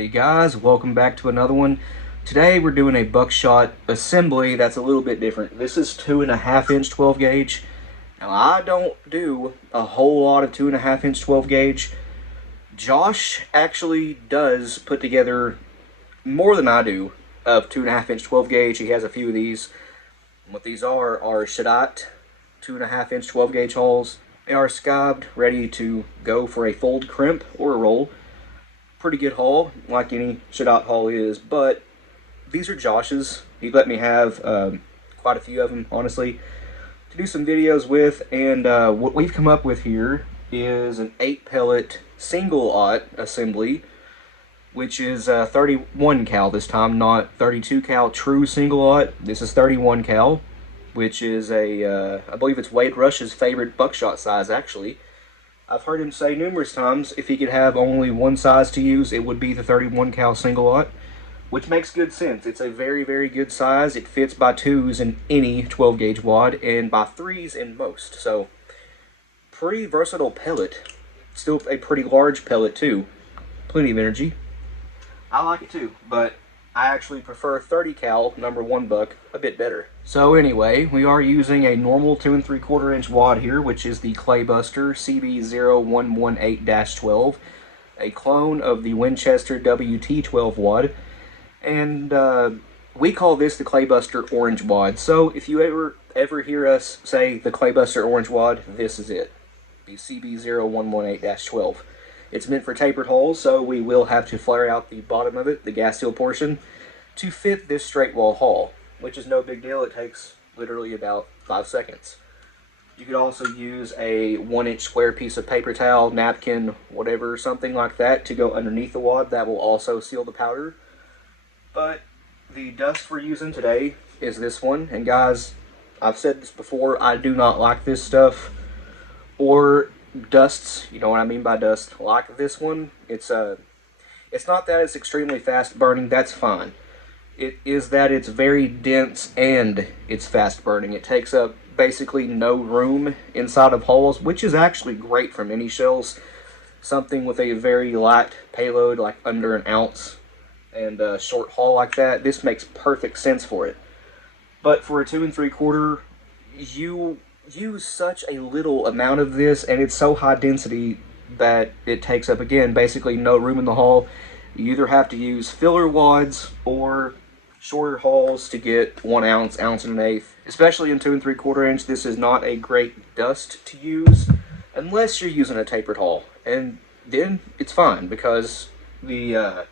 Howdy guys, welcome back to another one. Today we're doing a buckshot assembly that's a little bit different. This is 2.5 inch 12 gauge. Now I don't do a whole lot of 2.5 inch 12 gauge. Josh actually does put together more than I do of 2.5 inch 12 gauge. He has a few of these. What these are Shadite 2.5 inch 12 gauge hulls. They are scabbed, ready to go for a fold crimp or a roll. Pretty good haul, like any Shadite haul is, but these are Josh's. He let me have quite a few of them, honestly, to do some videos with, and what we've come up with here is an 8 pellet single-aught assembly, which is 31 cal this time, not 32 cal true single-aught. This is 31 cal, which is I believe it's Wade Rush's favorite buckshot size, actually. I've heard him say numerous times if he could have only one size to use, it would be the 31 cal single-aught, which makes good sense. It's a very, very good size. It fits by 2s in any 12 gauge wad and by 3s in most. So, pretty versatile pellet. Still a pretty large pellet too. Plenty of energy. I like it too, but I actually prefer 30 cal number 1 buck a bit better. So anyway, we are using a normal 2 3/4 inch wad here, which is the Claybuster CB0118-12, a clone of the Winchester WT12 wad, and we call this the Claybuster Orange wad. So if you ever hear us say the Claybuster Orange wad, this is it, the CB0118-12. It's meant for tapered holes, so we will have to flare out the bottom of it, the gas seal portion, to fit this straight wall haul, which is no big deal. It takes literally about 5 seconds. You could also use a 1 inch square piece of paper towel, napkin, whatever, something like that to go underneath the wad. That will also seal the powder. But the dust we're using today is this one. And guys, I've said this before, I do not like this stuff. Or dusts, you know what I mean by dust, like this one. It's not that it's extremely fast burning, that's fine. It is that it's very dense and it's fast burning. It takes up basically no room inside of hulls, which is actually great for mini shells. Something with a very light payload, like under an ounce, and a short haul like that, this makes perfect sense for it. But for a 2 3/4, you use such a little amount of this, and it's so high density that it takes up, again, basically no room in the hull. You either have to use filler wads or shorter hulls to get 1 ounce, ounce and an eighth. Especially in 2 3/4 inch, this is not a great dust to use unless you're using a tapered hull, and then it's fine because the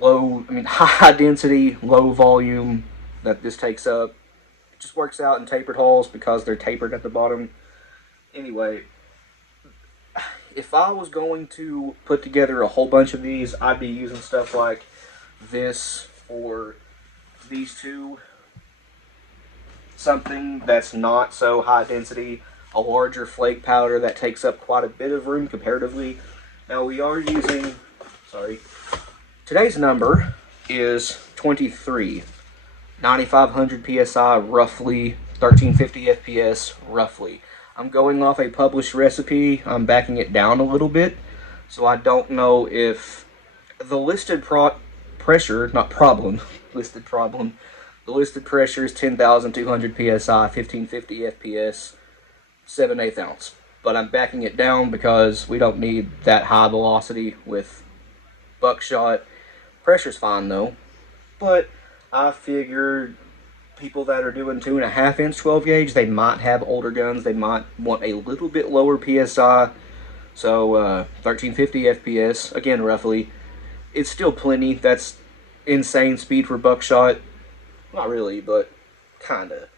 high density, low volume that this takes up just works out in tapered hulls because they're tapered at the bottom. Anyway, if I was going to put together a whole bunch of these, I'd be using stuff like this or these two. Something that's not so high density, a larger flake powder that takes up quite a bit of room comparatively. Now we are using, today's number is 23. 9,500 psi, roughly 1350 FPS, roughly. I'm going off a published recipe. I'm backing it down a little bit, so I don't know if the listed pressure, not problem, listed problem. The listed pressure is 10,200 psi, 1550 FPS, 7/8 ounce. But I'm backing it down because we don't need that high velocity with buckshot. Pressure's fine though, but I figured people that are doing 2.5 inch 12 gauge, they might have older guns. They might want a little bit lower PSI. So 1350 FPS, again roughly. It's still plenty. That's insane speed for buckshot. Not really, but kinda.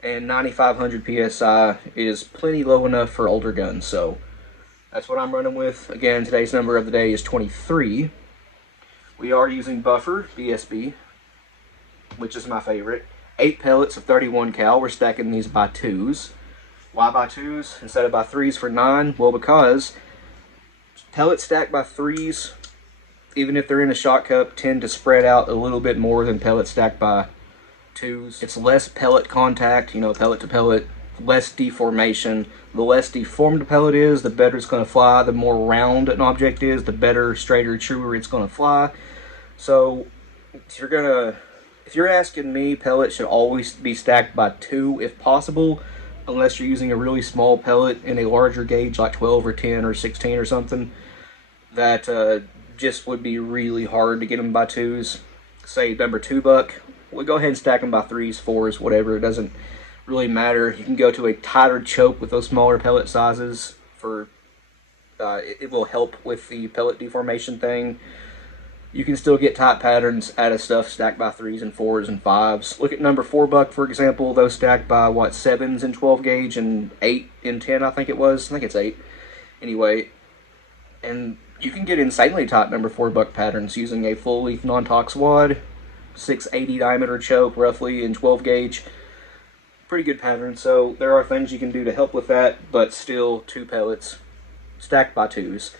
And 9,500 PSI is plenty low enough for older guns. So that's what I'm running with. Again, today's number of the day is 23. We are using buffer, BSB, which is my favorite. 8 pellets of 31 cal. We're stacking these by 2s. Why by 2s instead of by 3s for 9? Well, because pellets stacked by 3s, even if they're in a shot cup, tend to spread out a little bit more than pellets stacked by 2s. It's less pellet contact, pellet to pellet, less deformation. The less deformed the pellet is, the better it's going to fly. The more round an object is, the better, straighter, truer it's going to fly. So if you're asking me, pellets should always be stacked by 2 if possible, unless you're using a really small pellet in a larger gauge like 12 or 10 or 16 or something. That just would be really hard to get them by 2s. Say number 2 buck, we'll go ahead and stack them by 3s, 4s, whatever. It doesn't really matter. You can go to a tighter choke with those smaller pellet sizes. For it will help with the pellet deformation thing. You can still get tight patterns out of stuff stacked by 3s and 4s and 5s. Look at number 4 buck, for example. Those stacked by, what, 7s in 12 gauge and 8 in 10, I think it was. I think it's 8. Anyway, and you can get insanely tight number 4 buck patterns using a full leaf non-tox wad, 680 diameter choke, roughly, in 12 gauge. Pretty good pattern, so there are things you can do to help with that, but still 2 pellets stacked by 2s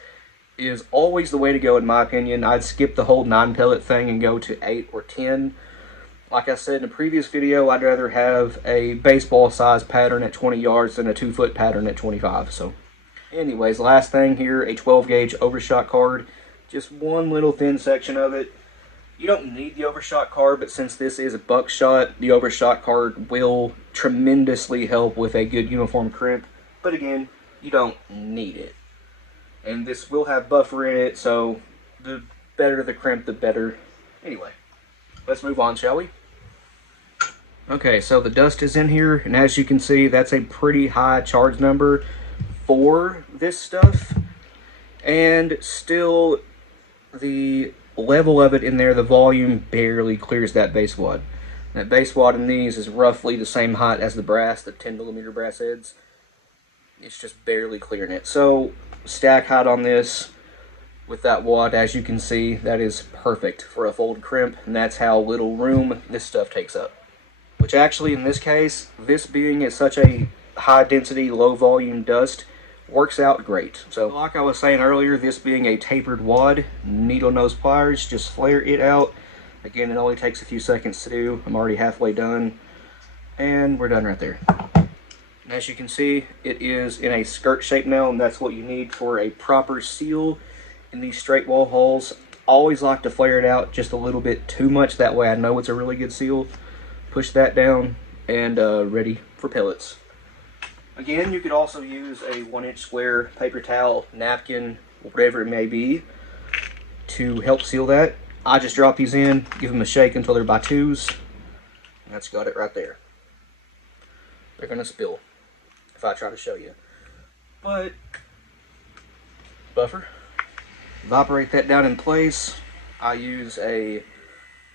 is always the way to go, in my opinion. I'd skip the whole 9 pellet thing and go to 8 or 10. Like I said in a previous video, I'd rather have a baseball size pattern at 20 yards than a 2-foot pattern at 25. So anyways, last thing here, a 12 gauge overshot card. Just one little thin section of it. You don't need the overshot card, but since this is a buckshot, the overshot card will tremendously help with a good uniform crimp. But again, you don't need it. And this will have buffer in it, so the better the crimp, the better. Anyway, let's move on, shall we? Okay, so the dust is in here, and as you can see, that's a pretty high charge number for this stuff. And still, the level of it in there, the volume barely clears that base wad. That base wad in these is roughly the same height as the brass, the 10mm brass heads. It's just barely clearing it. So stack height on this with that wad, as you can see, that is perfect for a fold crimp, and that's how little room this stuff takes up. Which actually, in this case, this being at such a high density, low volume dust, works out great. So like I was saying earlier, this being a tapered wad, needle nose pliers, just flare it out. Again, it only takes a few seconds to do. I'm already halfway done, and we're done right there. And as you can see, it is in a skirt shape now, and that's what you need for a proper seal in these straight wall holes. Always like to flare it out just a little bit too much, that way I know it's a really good seal. Push that down, and ready for pellets. Again, you could also use a 1-inch square paper towel, napkin, whatever it may be, to help seal that. I just drop these in, give them a shake until they're by 2s, and that's got it right there. They're gonna spill if I try to show you. But buffer, vibrate that down in place. I use a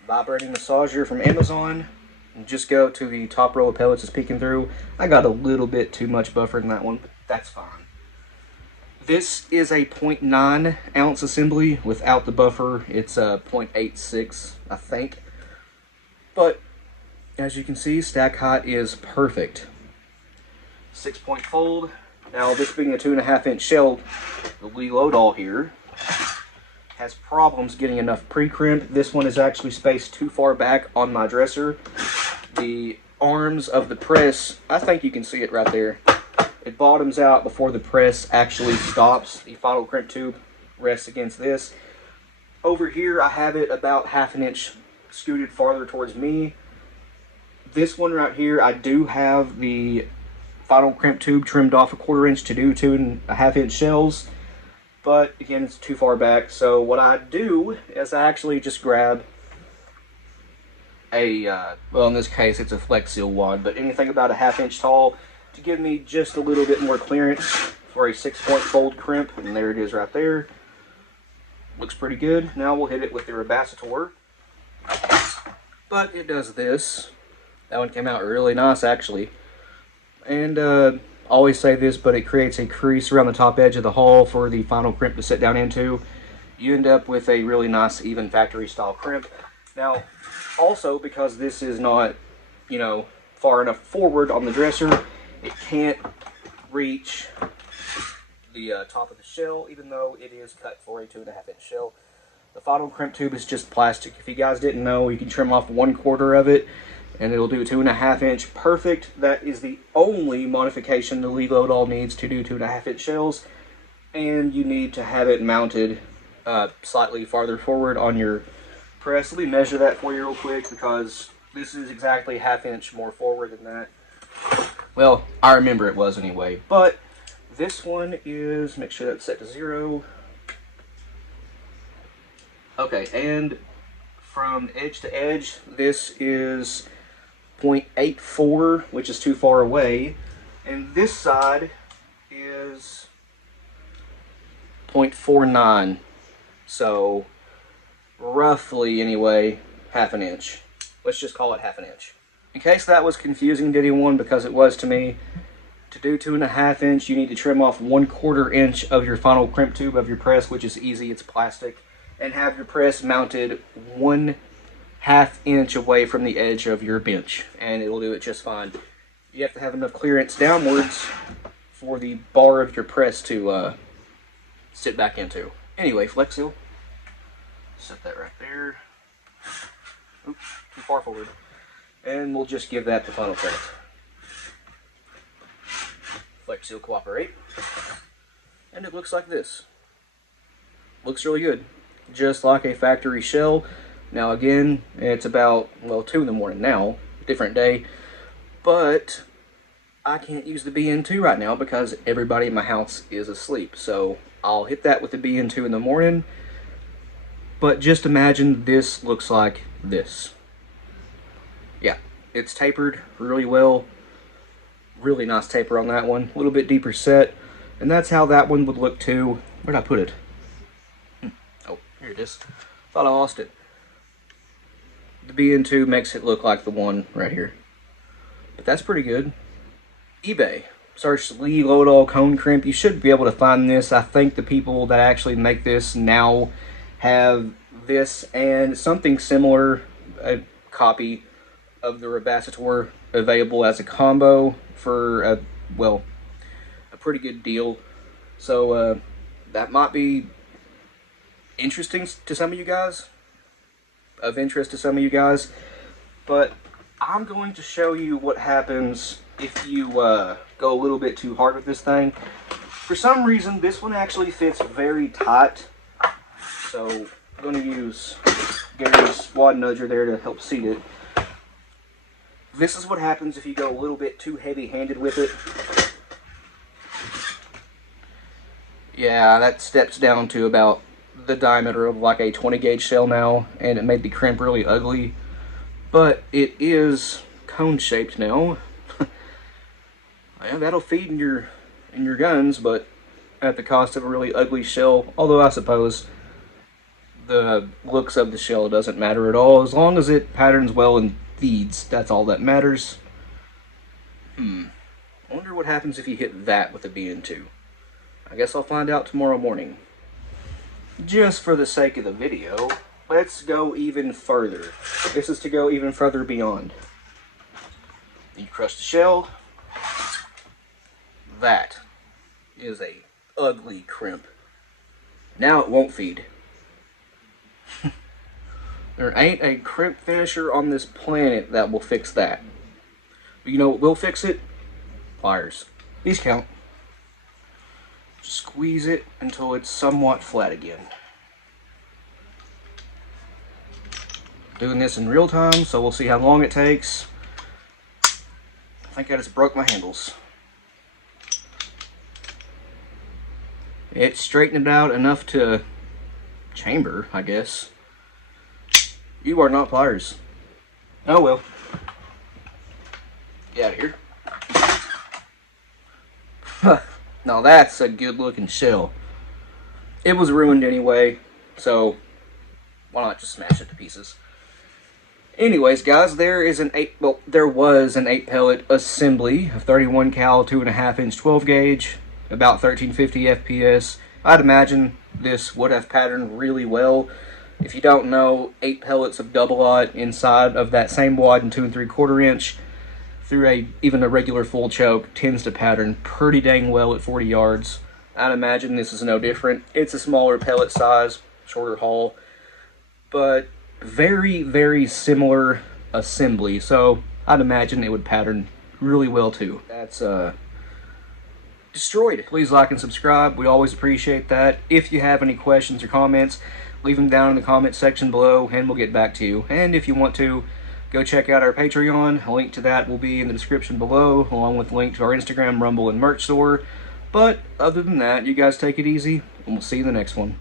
vibrating massager from Amazon, and just go to the top row of pellets it's peeking through. I got a little bit too much buffer in that one, but that's fine. This is a 0.9 ounce assembly without the buffer. It's a 0.86, I think. But as you can see, stack height is perfect. 6-point fold. Now, this being a 2.5-inch shell, the Lee Lodahl here has problems getting enough pre-crimp. This one is actually spaced too far back on my dresser. The arms of the press, I think you can see it right there. It bottoms out before the press actually stops. The final crimp tube rests against this. Over here, I have it about 1/2 inch scooted farther towards me. This one right here, I do have the final crimp tube trimmed off 1/4 inch to do 2.5 inch shells. But again, it's too far back. So what I do is I actually just grab a, well, in this case, it's a Flex Seal wad, but anything about 1/2 inch tall to give me just a little bit more clearance for a 6-point fold crimp. And there it is right there. Looks pretty good. Now we'll hit it with the Rebacitor. But it does this. That one came out really nice, actually. And I always say this, but it creates a crease around the top edge of the hull for the final crimp to sit down into. You end up with a really nice, even factory style crimp. Now, also, because this is not, you know, far enough forward on the dresser, it can't reach the top of the shell, even though it is cut for a 2.5 inch shell. The final crimp tube is just plastic. If you guys didn't know, you can trim off 1/4 of it, and it'll do 2.5 inch perfect. That is the only modification the Leload All needs to do 2.5 inch shells, and you need to have it mounted slightly farther forward on your press. Let me measure that for you real quick, because this is exactly 1/2 inch more forward than that. Well, I remember it was anyway, but this one is, make sure that's set to 0. Okay, and from edge to edge, this is 0.84, which is too far away, and this side is 0.49, so roughly, anyway, 1/2 inch. Let's just call it 1/2 inch. In case that was confusing to anyone, because it was to me, to do 2.5 inch, you need to trim off 1/4 inch of your final crimp tube of your press, which is easy, it's plastic, and have your press mounted 1/2 inch away from the edge of your bench, and it'll do it just fine. You have to have enough clearance downwards for the bar of your press to sit back into. Anyway, Flex Seal, set that right there. Oops, too far forward. And we'll just give that the final credit. Flex Seal cooperate. And it looks like this. Looks really good. Just like a factory shell. Now again, it's about, well, 2 in the morning now. Different day. But I can't use the BN2 right now because everybody in my house is asleep. So I'll hit that with the BN2 in the morning. But just imagine this looks like this. Yeah, it's tapered really well. Really nice taper on that one. A little bit deeper set. And that's how that one would look too. Where'd I put it? Oh, here it is. Thought I lost it. The BN2 makes it look like the one right here. But that's pretty good. eBay. Search Leload All Cone Crimp. You should be able to find this. I think the people that actually make this now have this and something similar, a copy of the Rebacitor, available as a combo for a pretty good deal. So that might be interesting to some of you guys, of interest to some of you guys. But I'm going to show you what happens if you go a little bit too hard with this thing. For some reason, this one actually fits very tight. So I'm going to use Gary's wad nudger there to help seat it. This is what happens if you go a little bit too heavy-handed with it. Yeah, that steps down to about the diameter of like a 20 gauge shell now, and it made the crimp really ugly. But it is cone shaped now. Yeah, that'll feed in your guns, but at the cost of a really ugly shell. Although I suppose the looks of the shell doesn't matter at all. As long as it patterns well and feeds, that's all that matters. I wonder what happens if you hit that with a BN2. I guess I'll find out tomorrow morning. Just for the sake of the video, let's go even further. This is to go even further beyond. You crush the shell. That is a ugly crimp. Now it won't feed. There ain't a crimp finisher on this planet that will fix that. But you know what will fix it? Pliers. These count. Just squeeze it until it's somewhat flat again. Doing this in real time, so we'll see how long it takes. I think I just broke my handles. It straightened it out enough to chamber, I guess. You are not pliers. Oh well. Get out of here. Now that's a good looking shell. It was ruined anyway, so why not just smash it to pieces? Anyways, guys, there was an 8 pellet assembly of 31 cal 2.5 inch 12 gauge, about 1350 FPS. I'd imagine this would have patterned really well. If you don't know, 8 pellets of double aught inside of that same wad in 2 3/4 inch through even a regular full choke tends to pattern pretty dang well at 40 yards. I'd imagine this is no different. It's a smaller pellet size, shorter haul, but very, very similar assembly. So I'd imagine it would pattern really well too. That's destroyed. Please like and subscribe. We always appreciate that. If you have any questions or comments, leave them down in the comment section below and we'll get back to you. And if you want to, go check out our Patreon. A link to that will be in the description below, along with a link to our Instagram, Rumble, and merch store. But other than that, you guys take it easy, and we'll see you in the next one.